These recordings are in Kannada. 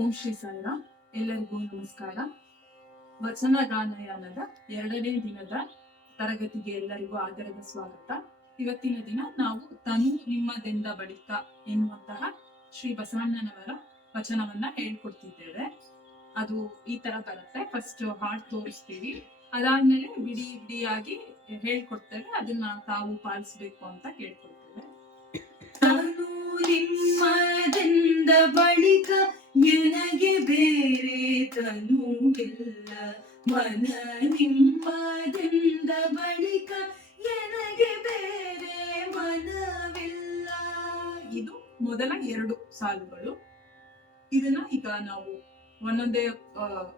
ಓಂ ಶ್ರೀ ಸಾಯಿರಾಮ್. ಎಲ್ಲರಿಗೂ ನಮಸ್ಕಾರ. ವಚನ ಗಾನಯಾನದ 2ನೇ ದಿನದ ತರಗತಿಗೆ ಎಲ್ಲರಿಗೂ ಆದರದ ಸ್ವಾಗತ. ಇವತ್ತಿನ ದಿನ ನಾವು ತನು ನಿಮ್ಮದೆಂದ ಬಳಿಕ ಎನ್ನುವಂತಹ ಶ್ರೀ ಬಸವಣ್ಣನವರ ವಚನವನ್ನ ಹೇಳ್ಕೊಡ್ತಿದ್ದೇವೆ. ಅದು ಈ ತರ ಬರುತ್ತೆ. ಫಸ್ಟ್ ಹಾಡ್ ತೋರಿಸ್ತೀವಿ, ಅದಾದ್ಮೇಲೆ ಬಿಡಿ ಬಿಡಿಯಾಗಿ ಹೇಳ್ಕೊಡ್ತೇವೆ. ಅದನ್ನ ತಾವು ಪಾಲಿಸ್ಬೇಕು ಅಂತ ಕೇಳ್ಕೊಡ್ತೇವೆ. ತನು ನಿಮ್ಮದೆಂದ ಬಳಿಕ ನನಗೆ ಬೇರೆ ತನುವಿಲ್ಲ, ಮನ ನಿಮ್ಮದೆಂದ ಬಳಿಕ ನನಗೆ ಬೇರೆ ಮನವಿಲ್ಲ. ಇದು ಮೊದಲ 2 ಸಾಲುಗಳು. ಇದನ್ನ ಈಗ ನಾವು ಒಂದೊಂದೇ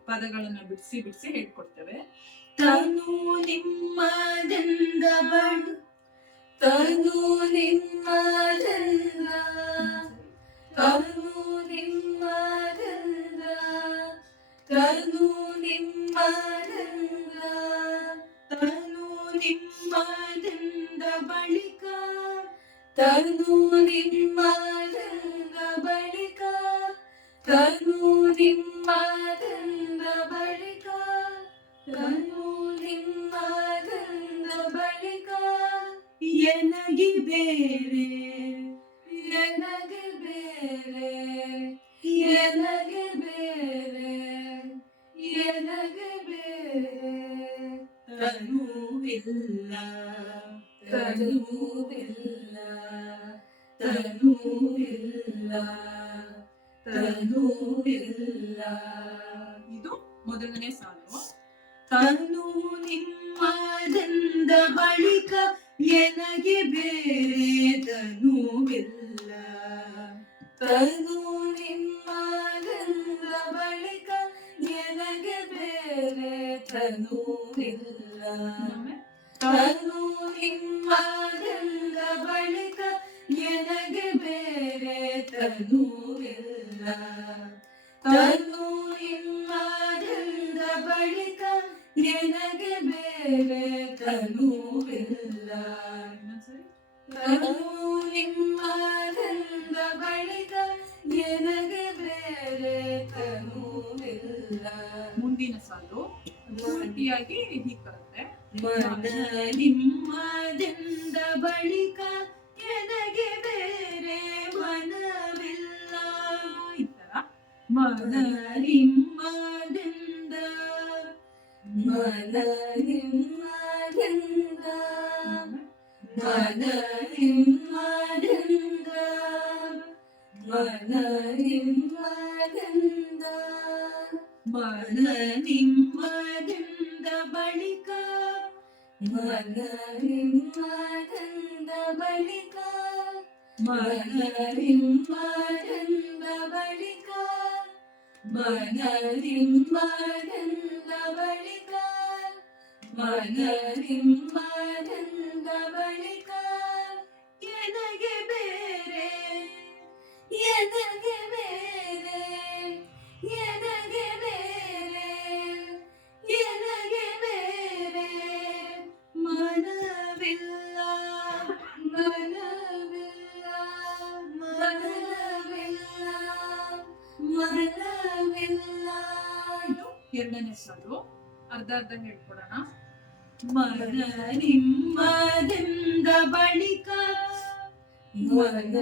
ಪದಗಳನ್ನ ಬಿಡಿಸಿ ಬಿಡಿಸಿ ಹೇಳ್ಕೊಡ್ತೇವೆ. ತನು ನಿಮ್ಮದೆಂದ ಬಳಿ, ತನು ನಿಮ್ಮದೆಂದ, ತನು ನಿಮ್ಮದೆಂದ, ತನು ನಿಮ್ಮದೆಂದ, ತನು ನಿಮ್ಮದೆಂದ ಬಳಿಕ, ತನು ನಿಮ್ಮದೆಂದ ಬಳಿಕ, ತನು ನಿಮ್ಮದೆಂದ ಬಳಿಕ, ತನು ನಿಮ್ಮದೆಂದ ಬಳಿಕ ನನಗೆ ಬೇರೆ, ನನಗೆ ಬೇರೆ, ನನಗೆ ಬೇರೆ, ನನಗೆ ಬೇರೆ ತನುವಿಲ್ಲ, ತನುವಿಲ್ಲ, ತನುವಿಲ್ಲ, ತನುವಿಲ್ಲ. ಇದು ಮೊದಲನೇ ಸಾಲು. ತನು ನಿಮ್ಮದೆಂದ ಬಳಿಕ ನನಗೆ ಬೇರೆ ತನುವಿಲ್ಲ, ತನು ನಿಮ್ಮದೆಂದ ಬಳಿಕ ನನಗೆ ಬೇರೆ ತನುವಿಲ್ಲ, ತನು ನಿಮ್ಮದೆಂದ ಬಳಿಕ ನನಗೆ ಬೇರೆ ತನುವಿಲ್ಲ, ತನು ನಿಮ್ಮದೆಂದ ಬಳಿಕ ನನಗೆ ಬೇರೆ ತನುವಿಲ್ಲ, ತನು ನಿಮ್ಮದೆಂದ ಬಳಿಕ ನನಗೆ ಬೇರೆ ತನುವಿಲ್ಲ. ಮುಂದಿನ ಸಾಲು ಪೂರ್ತಿಯಾಗಿ ಹೀಗೆ ಬರುತ್ತೆ. ಮನ ನಿಮ್ಮದೆಂದ ಬಳಿಕ ನನಗೆ ಬೇರೆ ಮನವಿಲ್ಲ. ಈ ತರ ಮನ ನಿಮ್ಮದೆಂದ, ಮನ ನಿಮ್ಮದೆಂದ, ಮನ ನಿಮ್ಮದೆಂದ, ಮನ ನಿಮ್ಮದೆಂದ, ಮನ ನಿಮ್ಮದೆಂದ ಬಳಿಕ, ಮನ ನಿಮ್ಮದೆಂದ ಬಳಿಕ, ಮನ ನಿಮ್ಮದೆಂದ ಬಳಿಕ, ಮನ ನಿಮ್ಮದೆಂದ ಬಳಿಕ, ಮನ ನಿಮ್ಮದೆಂದ ಬಳಿಕ ನನಗೆ ಬೇರೆ, ನನಗೆ ಬೇರೆ, ನನಗೆ ಬೇರೆ, ನನಗೆ ಬೇರೆ ಮನವಿಲ್ಲ, ಮನವಿಲ್ಲ, ಮನವಿಲ್ಲ, ಮನವಿಲ್ಲ. ಇದು 2ನೇ ಸಾಲು. ಅರ್ಧ ಅರ್ಧ ಹೇಳ್ಕೊಡೋಣ. ಮನ ನಿಮ್ಮದೆಂದ ಬಳಿಕ, ಮನ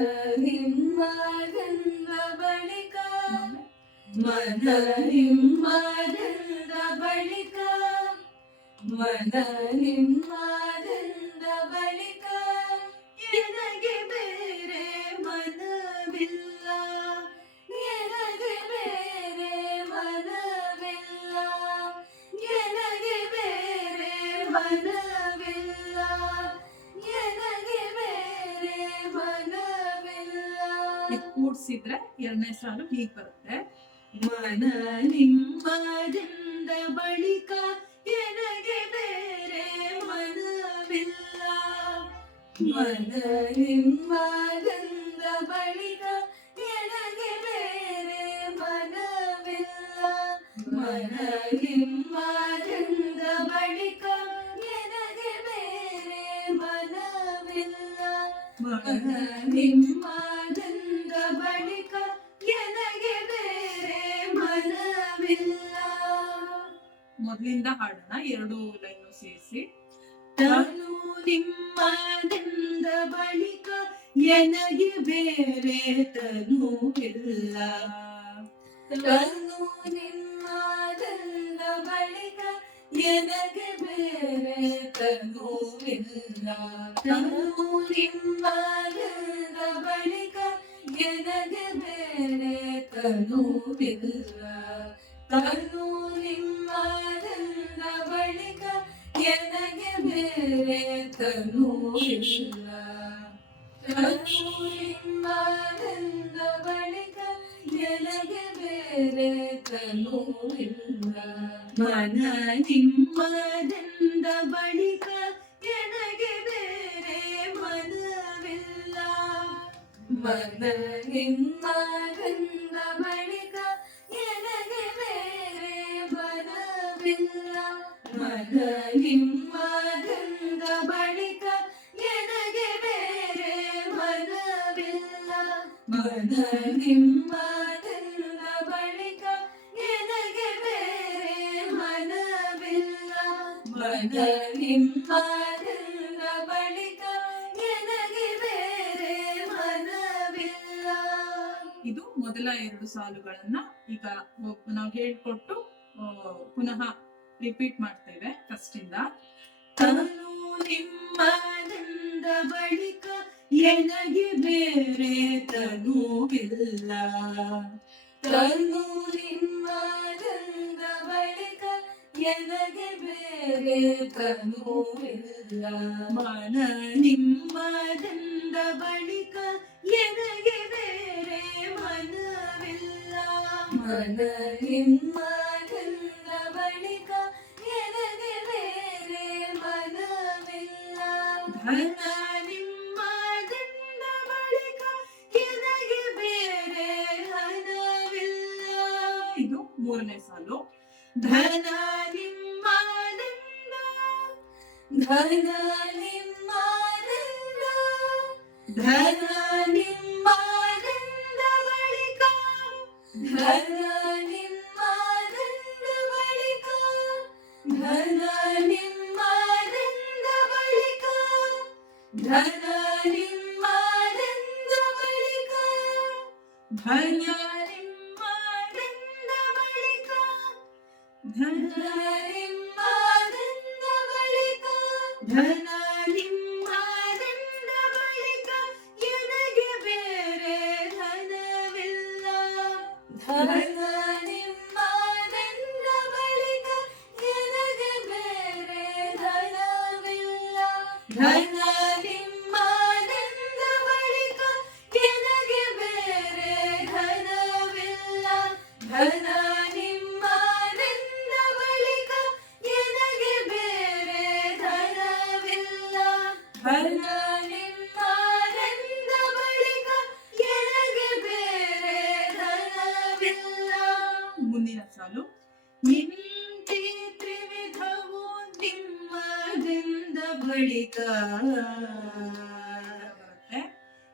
ನಿಮ್ಮದೆಂದ ಬಳಿಕ, ಮನ ನಿಮ್ಮದೆಂದ ಬಳಿಕ, ಮನ ನಿಮ್ಮದೆಂದ ಬಳಿಕ ನನಗೆ ಬೇರೆ ಮನವಿಲ್ಲ, ನನಗೆ ಬೇರೆ ಮನವಿಲ್ಲ, ನನಗೆ ಬೇರೆ ಮನವಿಲ್ಲ, ನನಗೆ ಬೇರೆ ಮನವಿಲ್ಲ. ಇದು ಕೂಡ್ಸಿದ್ರೆ 2ನೇ ಸಾಲು ಹೀಗೆ ಬರುತ್ತೆ. ಮನ ನಿಮ್ಮದೆಂದ ಬಳಿಕ ನನಗೆ ಬೇರೆ ಮನವಿಲ್ಲ, ಮನ ನಿಮ್ಮದೆಂದ ಬಳಿಕ ನನಗೆ ಬೇರೆ ಮನವಿಲ್ಲ, ಮನ ನಿಮ್ಮದೆಂದ ಬಳಿಕ ನನಗೆ ಬೇರೆ ಮನವಿಲ್ಲ, ಮನ ನಿಮ್ಮದೆಂದ ಬಳಿಕ ನನಗೆ ಬೇರೆ ಮೊದಲಿಂದ ಹಾಡೋಣ, ಎರಡು ಲೈನು ಸೇರಿಸಿ. ತನು ನಿಮ್ಮದೆಂದ ಬಳಿಕ ಎನಗೆ ಬೇರೆ ತನುವಿಲ್ಲ. ತನು ನಿಮ್ಮದೆಂದ ಬಳಿಕ ಎನಗೆ ಬೇರೆ ತನುವಿಲ್ಲ. ತನು ನಿಮ್ಮದೆಂದ ಬಳಿಕ ಎನಗೆ ಬೇರೆ ತನುವಿಲ್ಲ. ತನು ನಿಮ್ಮದೆಂದ ಬಳಿಕ ಎನಗೆ ಬೇರೆ ತನುವಿಲ್ಲ. ತನು ನಿಮ್ಮದೆಂದ ಬಳಿಕ ಎನಗೆ ಬೇರೆ ತನುವಿಲ್ಲ. ಮನ ನಿಮ್ಮದೆಂದ ಬಳಿಕ ಎನಗೆ ಬೇರೆ ಮನವಿಲ್ಲ. ಮನ ನಿಮ್ಮದೆಂದ ಬಳಿಕ ಎನಗೆ ಬೇರೆ ಮನವಿಲ್ಲ. ಮನ ನಿಮ್ಮದೆಂದ ಬಳಿಕ ಎನಗೆ ಬೇರೆ ಮನವಿಲ್ಲ. ಮನ ನಿಮ್ಮದೆಂದ ಬಳಿಕ ಎನಗೆ ಬೇರೆ ಮನವಿಲ್ಲ. ಮನ ನಿಮ್ಮದೆಂದ ಬಳಿಕ ಎನಗೆ ಬೇರೆ ಮನವಿಲ್ಲ. ಇದು ಮೊದಲ ಎರಡು ಸಾಲುಗಳನ್ನ ಈಗ ನಾವು ಹೇಳ್ಕೊಟ್ಟು ಪುನಃ ರಿಪೀಟ್ ಮಾಡ್ತೇವೆ ಫಸ್ಟ್ ಇಂದ. ತನು ನಿಮ್ಮದೆಂದ ಬಳಿಕ ಎನಗೆ ಬೇರೆ ತನುವಿಲ್ಲ. ತನು ನಿಮ್ಮದೆಂದ ಬಳಿಕ ಎನಗೆ ಬೇರೆ ತನುವಿಲ್ಲ. ಮನ ನಿಮ್ಮದೆಂದ ಬಳಿಕ ಎನಗೆ ಬೇರೆ ಮನವಿಲ್ಲ. ಮನ ನಿಮ್ಮದೆಂದ ಬಳಿಕ ಎನಗೆ ಬೇರೆ ಮನವಿಲ್ಲ. ಧನ ನಿಮ್ಮದೆಂದ ಬಳಿಕ ಎನಗೆ ಬೇರೆ ಹಣವಿಲ್ಲ. ಇದು ಮೂರನೇ ಸಾಲು. ಧನ ನಿಮ್ಮದೆಂದ ಧನ ನಿಮ್ಮದೆಂದ ಧನ ನಿಮ್ಮದೆಂದ ಬಳಿಕ ಧನ ನಿಮ್ಮದೆಂದ ಬಳಿಕ ಧನ ನಿಮ್ಮದೆಂದ ಬಳಿಕ ಧನ ನಿಮ್ಮದೆಂದ ಬಳಿಕ ಧನ ನಿಮ್ಮದೆಂದ ಬಳಿಕ ಧನ ನಿಮ್ಮದೆಂದ ಬಳಿಕ ಧನ ನಿಮ್ಮದೆಂದ ಬಳಿಕ ಎನಗೆ ಬೇರೆ ಧನವಿಲ್ಲ. ಧನ ನಿಮ್ಮದೆಂದ ಬಳಿಕ ಎನಗೆ ಬೇರೆ ಧನವಿಲ್ಲ. ಧನ ನಿಮ್ಮದೆಂದ ಬಳಿಕ ಎನಗೆ ಬೇರೆ ಧನವಿಲ್ಲ. ಧನ ನಿಮ್ಮದೆಂದ ಬಳಿಕ ಎನಗೆ ಬೇರೆ ಧನವಿಲ್ಲ. ಧನ ನಿಮ್ಮದೆಂದ ಬಳಿಕ ಎನಗೆ ಬೇರೆ ಧನವಿಲ್ಲ. ಮುಂದಿನ ಸಾಲು. ಇಂತಿ ತ್ರಿವಿಧವು ನಿಮ್ಮದೆಂದ ಬಳಿಕ ಬರುತ್ತೆ.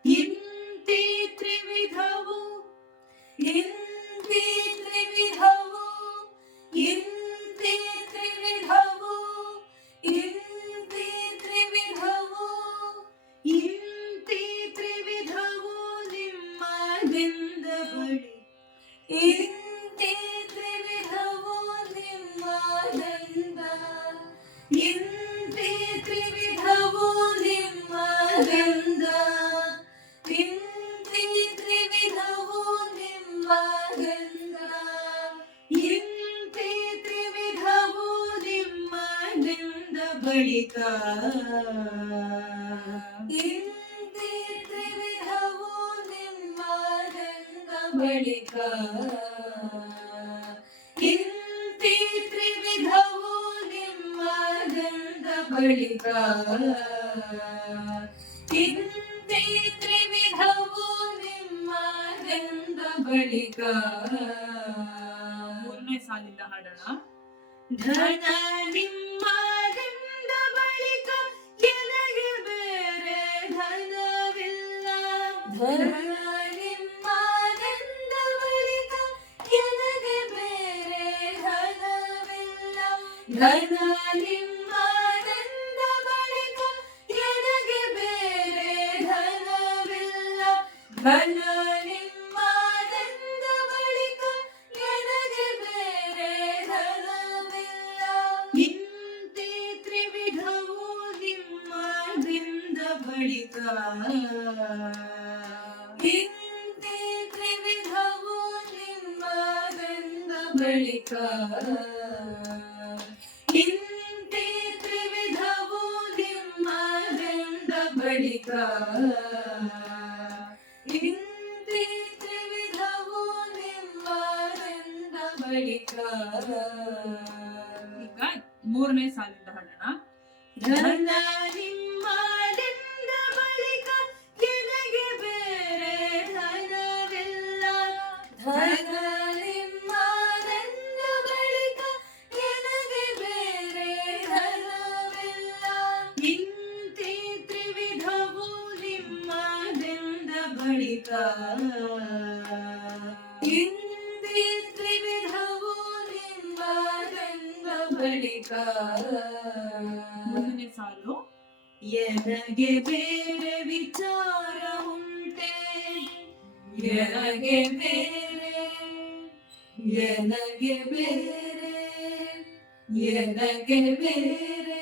ಇಂತಿ ತ್ರಿವಿಧವು ಇಂತಿ ತ್ರಿವಿಧವು ಇಂತಿ ತ್ರಿವಿಧವು ಇಂತಿ ತ್ರಿವಿಧವು ಇಂತಿ ತ್ರಿವಿಧವು ನಿಮ್ಮದೆಂದ ಬಳಿ ಇಂತಿ ತ್ರಿವಿಧವು ನಿಮ್ಮದೆಂದ ಇಂತಿ ತ್ರಿವಿಧವು ನಿಮ್ಮದೆಂದ ಇಂತಿ ತ್ರಿವಿಧವು ನಿಮ್ಮದೆಂದ ಇಂತಿ ತ್ರಿವಿಧವು ನಿಮ್ಮದೆಂದ ಬಳಿಕ ಇಂತಿ ತ್ರಿವಿಧವು ನಿಮ್ಮದೆಂದ ಬಳಿಕ ಇಂತಿ ತ್ರಿವಿಧವು ನಿಮ್ಮದೆಂದ ಬಳಿಕ ಇಂತಿ ತ್ರಿವಿಧವು ನಿಮ್ಮದೆಂದ ಬಳಿಕ. ಮೂರನೇ ಸಾಲಿಂದ ಹಾಡೋಣ. ಧನ ನಿಮ್ಮದೆಂದ ಬಳಿಕ ಎನಗೆ ಬೇರೆ ಧನವಿಲ್ಲ. ಧನ ನಿಮ್ಮದೆಂದ ಬಳಿಕ ಎನಗೆ ಬೇರೆ ಧನವಿಲ್ಲ. ಧನ ನಿಮ್ಮದೆಂದ ಬಳಿಕ ಎನಗೆ ಬೇರೆ ಧನವಿಲ್ಲ. ಧನ ನಿಮ್ಮದೆಂದ ಬಳಿಕ ಎನಗೆ ಬೇರೆ ಧನವಿಲ್ಲ. ಇಂತಿ ತ್ರಿವಿಧವು ನಿಮ್ಮದೆಂದ ಬಳಿಕ ಇಂತಿ ತ್ರಿವಿಧವು ನಿಮ್ಮದೆಂದ ಬಳಿಕ ಇಂತಿ ತ್ರಿವಿಧವು ನಿಮ್ಮದೆಂದ ಬಳಿಕ ಇಂತಿ ತ್ರಿವಿಧವು ನಿಮ್ಮದೆಂದ ಬಳಿಕ. ಈಗ ಮೂರನೇ ಸಾಲಿಂದ ಹಾಡೋಣ. ಧನ ನಿಮ್ಮದೆಂದ ಬಳಿಕ ಎನಗೆ ಬೇರೆ ಧನವಿಲ್ಲ. ಧನ ನಿಮ್ಮದೆಂದ ಬಳಿಕ ಎನಗೆ ಬೇರೆ ಧನವಿಲ್ಲ. ಇಂತಿ ತ್ರಿವಿಧವು ನಿಮ್ಮದೆಂದ ಬಳಿಕ ಇಂತಿ ತ್ರಿವಿಧವು ನಿಮ್ಮದೆಂದ ಬಳಿಕ. ಮುಂದನೇ ಸಾಲು. ಎನಗೆ ಬೇರೆ ವಿಚಾರ ಉಂಟೆ ಎನಗೆ ಬೇರೆ ಎನಗೆ ಬೇರೆ ಎನಗೆ ಬೇರೆ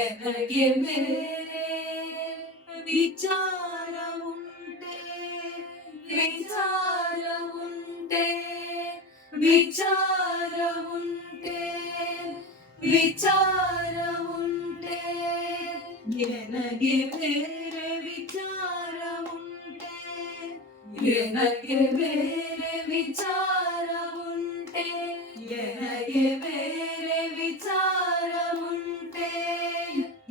ಎನಗೆ ಬೇರೆ ವಿಚಾರ ಉಂಟೆ ವಿಚಾರ ಉಂಟೆ ವಿಚಾರ ಉಂಟೆ ವಿಚಾರ ಉಂಟೆ ಎನಗೆ ಬೇರೆ ವಿಚಾರ ಉಂಟೆ ಎನಗೆ ಬೇರೆ ವಿಚಾರ ಉಂಟೆ ಎನಗೆ ಬೇರೆ ವಿಚಾರ ಉಂಟೆ.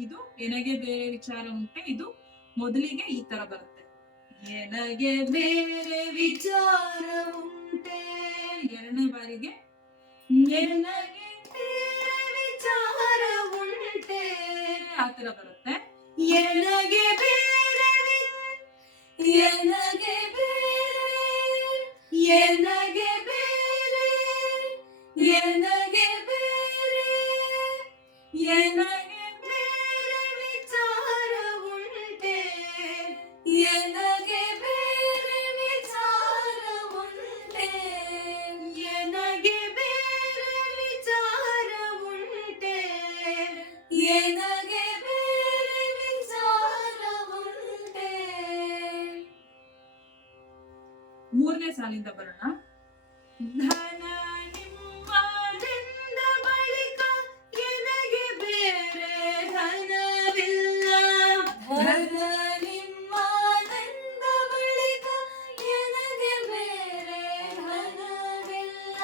ಇದು ಎನಗೆ ಬೇರೆ ವಿಚಾರ ಉಂಟೆ. ಇದು ಮೊದಲಿಗೆ ಈ ತರ ಬರುತ್ತೆ. ಎನಗೆ ಬೇರೆ ವಿಚಾರ ಉಂಟೆ. ಎರಡನೇ ಬಾರಿಗೆ ಎನಗೆ ಬೇರೆ ವಿಚಾರ ಉಂಟೆ ಆ ತರ ಬರುತ್ತೆ. ಎನಗೆ ಬೇರೆ ಎನಗೆ ಬೇರೆ ಎನಗೆ ಬೇರೆ ಎನಗೆ ಬೇರೆ ಎನಗೆ ಬೇರೆ ವಿಚಾರ ಉಂಟೆ ಎನಗೆ ಬೇರೆ ವಿಚಾರ ಉಂಟೆ ಎನಗೆ ಬೇರೆ ವಿಚಾರ ಉಂಟೆ ಎನಗೆ ಬೇರೆ ವಿಚಾರ ಉಂಟೆ. ಮೂರನೇ ಸಾಲಿಂದ ಬರೋಣ. ಧನ ನಿಮ್ಮದೆಂದ ಬಳಿಕ ಎನಗೆ ಬೇರೆ ಧನವಿಲ್ಲ. ಧನ ನಿಮ್ಮದೆಂದ ಬಳಿಕ ಎನಗೆ ಬೇರೆ ಧನವಿಲ್ಲ.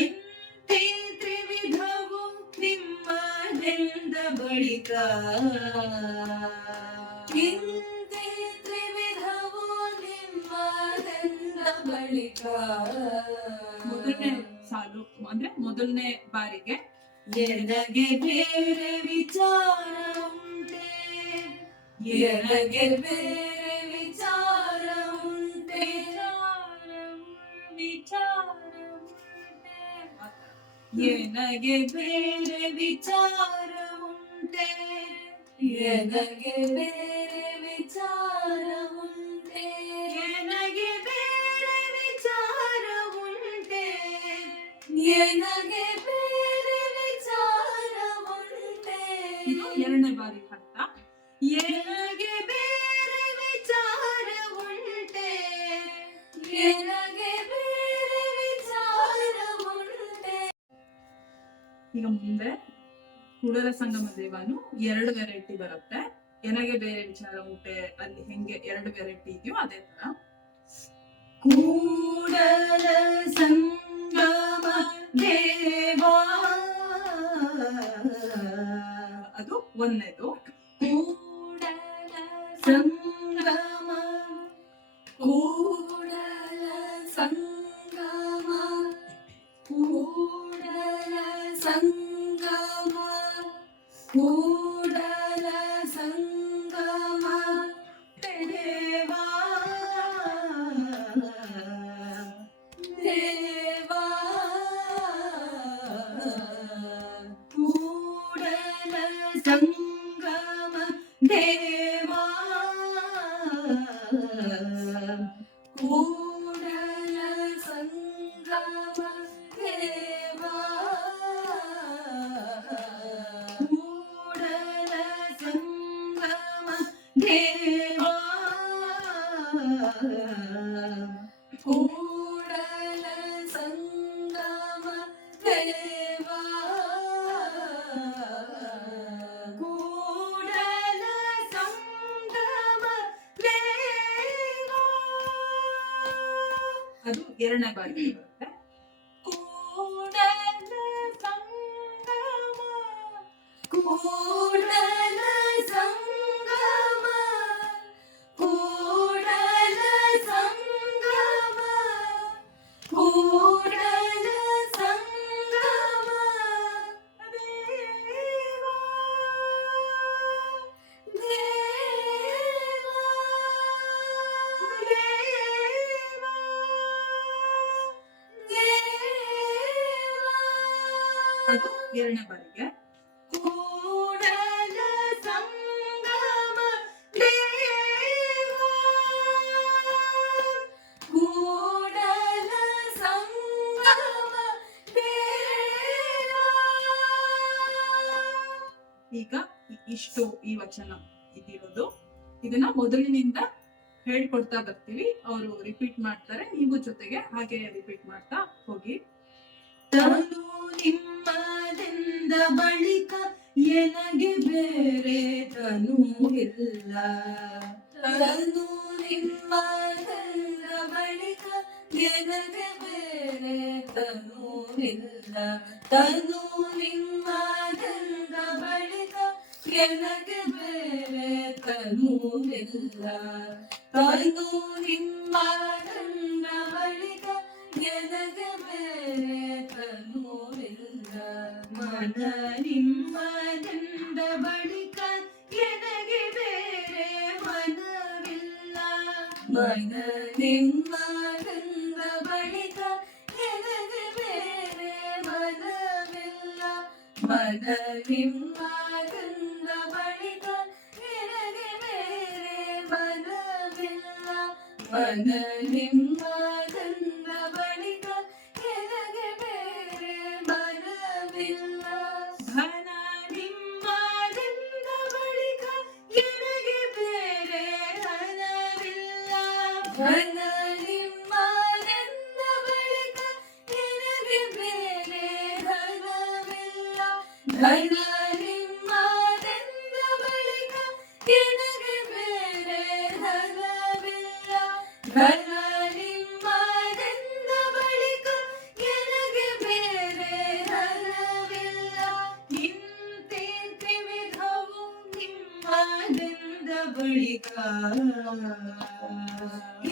ಇಂತಿ ತ್ರಿವಿಧವು ನಿಮ್ಮದೆಂದ ಬಳಿಕ ಇಂತಿ ತ್ರಿವಿಧವು ನಿಮ್ಮದೆಂದ ಬಳಿಕ. ಮೊದಲನೇ ಸಾಲು ಅಂದ್ರೆ ಮೊದಲನೇ ಬಾರಿಗೆ ಎನಗೆ ಬೇರೆ ವಿಚಾರ ಉಂಟೆ ಎನಗೆ ಬೇರೆ ವಿಚಾರ ಉಂಟೆ ವಿಚಾರ ಉಂಟೆ. ಎನಗೆ ಬೇರೆ ವಿಚಾರ ಉಂಟೆ ಎನಗೆ ಬೇರೆ ವಿಚಾರ ಉಂಟೆ ಎನಗೆ ಬೇರೆ ವಿಚಾರ ಉಂಟೆ ಎನಗೆ ಬೇರೆ ವಿಚಾರ ಉಂಟೆ. ಇದು ಎರಡನೇ ಬಾರಿ ಅರ್ಥ. ಎನಗೆ ಬೇರೆ ವಿಚಾರ ಉಂಟೆ ಎನಗೆ ಬೇರೆ ವಿಚಾರ ಉಂಟೆ. ಈಗ ಮುಂದೆ ಕೂಡಲ ಸಂಗಮ ದೇವನು ಎರಡು ವೆರೈಟಿ ಬರುತ್ತೆ. ಎನಗೆ ಬೇರೆ ವಿಚಾರ ಉಂಟೆ ಅಲ್ಲಿ ಹೆಂಗೆ ಎರಡು ವೆರೈಟಿ ಇದೆಯೋ ಅದೇ ತರ. ಕೂಡಲ ಸಂಗಮ ದೇವಾ ಅದು ಒಂದನೇದು. ಕೂಡಲ ಸಂಗಮ ಕೂಡಲ ಸಂಗಮ ಕೂಡಲ ಸಂಗಮ ಕೂಡಲ ಸಂಗಮ ದೇವಾ ದೇವಾ ಎರಡನೇ ಬಾರಿಗೆ ಬರುತ್ತೆ. ಕೂಡಲ ಸಂಗಮ ಕೂಡಲ ಸಂಗಮ ಕೂಡಲ ಸಂಗಮ ಕೂಡಲ ಸಂಗಮ ದೇವಾ ಅದು ಎರಡನೇ ಬಾರಿಗೆ. ಕೂಡಲ ಸಂಗಮ ದೇವಾ ಕೂಡಲ ಸಂಗಮ ದೇವಾ. ಈಗ ಇಷ್ಟು ಈ ವಚನ ಇದಿರೋದು. ಇದನ್ನ ಮೊದಲಿನಿಂದ ಹೇಳ್ಕೊಡ್ತಾ ಬರ್ತೀವಿ, ಅವರು ರಿಪೀಟ್ ಮಾಡ್ತಾರೆ, ನೀವು ಜೊತೆಗೆ ಹಾಗೆ ರಿಪೀಟ್ ಮಾಡ್ತಾ ಹೋಗಿ. ತನು ನಿಮ್ಮದೆಂದ ಬಳಿಕ ಎನಗೆ ಬೇರೆ ತನು ಇಲ್ಲ. ತನು ನಿಮ್ಮದೆಂದ ಬಳಿಕ ಎನಗೆ ಬೇರೆ ತನು ಇಲ್ಲ. ತನು ನಿಮ್ಮದೆಂದ ಬಳಿಕ ಎನಗೆ ಬೇರೆ ತನು ಇಲ್ಲ. ತನು ನಿಮ್ಮದೆಂದ ಬಳಿಕ ಎನಗೆ ಬೇರೆ ತನು ಇಲ್ಲ. ಮನ ನಿಮ್ಮದೆಂದ ಬಳಿಕ ಎನಗೆ ಬೇರೆ ಮನವಿಲ್ಲ. ಮನ ನಿಮ್ಮದೆಂದ ಬಳಿಕ ಎನಗೆ ಬೇರೆ ಮನವಿಲ್ಲ. ಮನ ನಿಮ್ಮದೆಂದ ಬಳಿಕ ಎನಗೆ ಬೇರೆ ಮನವಿಲ್ಲ. ಮನ ನಿಮ್ಮದೆಂದ ಬಳಿಕ ಎನಗೆ ಬೇರೆ ಮನವಿಲ್ಲ. ಘನ ನಿಮ್ಮದೆಂದ ಬಳಿಕ ಎನಗೆ ಬೇರೆ ಧನವಿಲ್ಲ. ಘನ ನಿಮ್ಮದೆಂದ ಬಳಿಕ ಎನಗೆ ಬೇರೆ ಧನವಿಲ್ಲ. ಘನ ನಿಮ್ಮದೆಂದ ಬಳಿಕ ಎನಗೆ ಬೇರೆ ಧನವಿಲ್ಲ. ಘನ ನಿಮ್ಮದೆಂದ ಬಳಿಕ ಎನಗೆ ಬೇರೆ ಧನವಿಲ್ಲ. ಇಂತೆ ತ್ರಿವಿಧವು ನಿಮ್ಮದೆಂದ ಬಳಿಕ.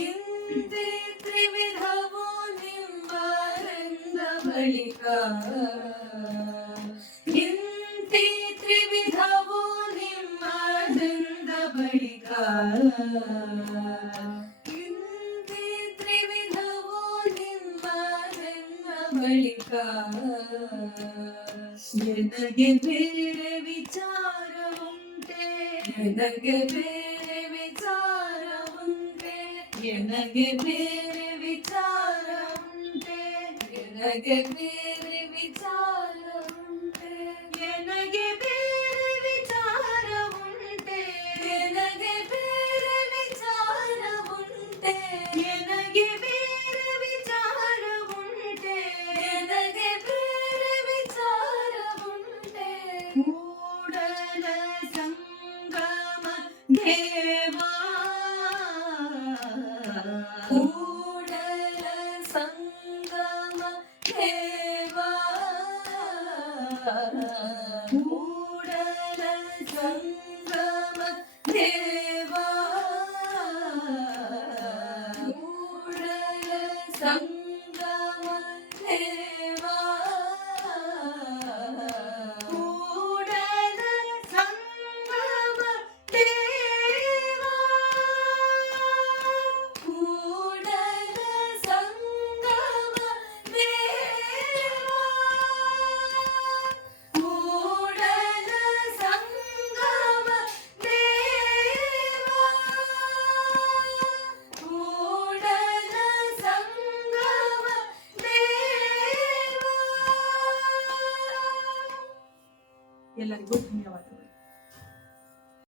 ಇಂತೆ ತ್ರಿವಿಧವು ನಿಮ್ಮದೆಂದ ಬಳಿಕ. ಇಂತೆ ತ್ರಿವಿಧವು ನಿಮ್ಮದೆಂದ ಬಳಿಕ. ಇಂತೆ ತ್ರಿವಿಧವು ನಿಮ್ಮದೆಂದ ಬಳಿಕ. ಎನಗೆ ಬೇರೆ ವಿಚಾರ ಉಂಟೆ. ಎನಗೆ ಬೇರೆ ವಿಚಾರ ಉಂಟೆ. ಎನಗೆ ಬೇರೆ ವಿಚಾರ ಉಂಟೆ. ಎನಗೆ ಬೇರೆ ವಿಚಾರ ಉಂಟೆ. ಎನಗೆ ಬೇರೆ ವಿಚಾರ ಉಂಟೆ. ಎನಗೆ ಬೇರೆ ವಿಚಾರ ಉಂಟೆ. ಎನಗೆ ಬೇರೆ ವಿಚಾರ ಉಂಟೆ. ಎನಗೆ ಬೇರೆ ವಿಚಾರ ಉಂಟೆ. ಕೂಡಲ ಸಂಗಮ ದೇವಾ ಕೂಡಲ ಸಂಗಮ ದೇವಾ ಕೂಡಲ ಸಂಗಮ ದೇವಾ ಕೂಡಲ ಸಂಗಮ ದೇವಾ ಕೂಡಲ ಸಂಗಮ ದೇವಾ ಕೂಡಲ ಸಂಗಮ ದೇವಾ ಕೂಡಲ ಸಂಗಮ ದೇವಾ ಕೂಡಲ ಸಂಗಮ ದೇವಾ. ಎಲ್ಲರಿಗೂ ಧನ್ಯವಾದಗಳು.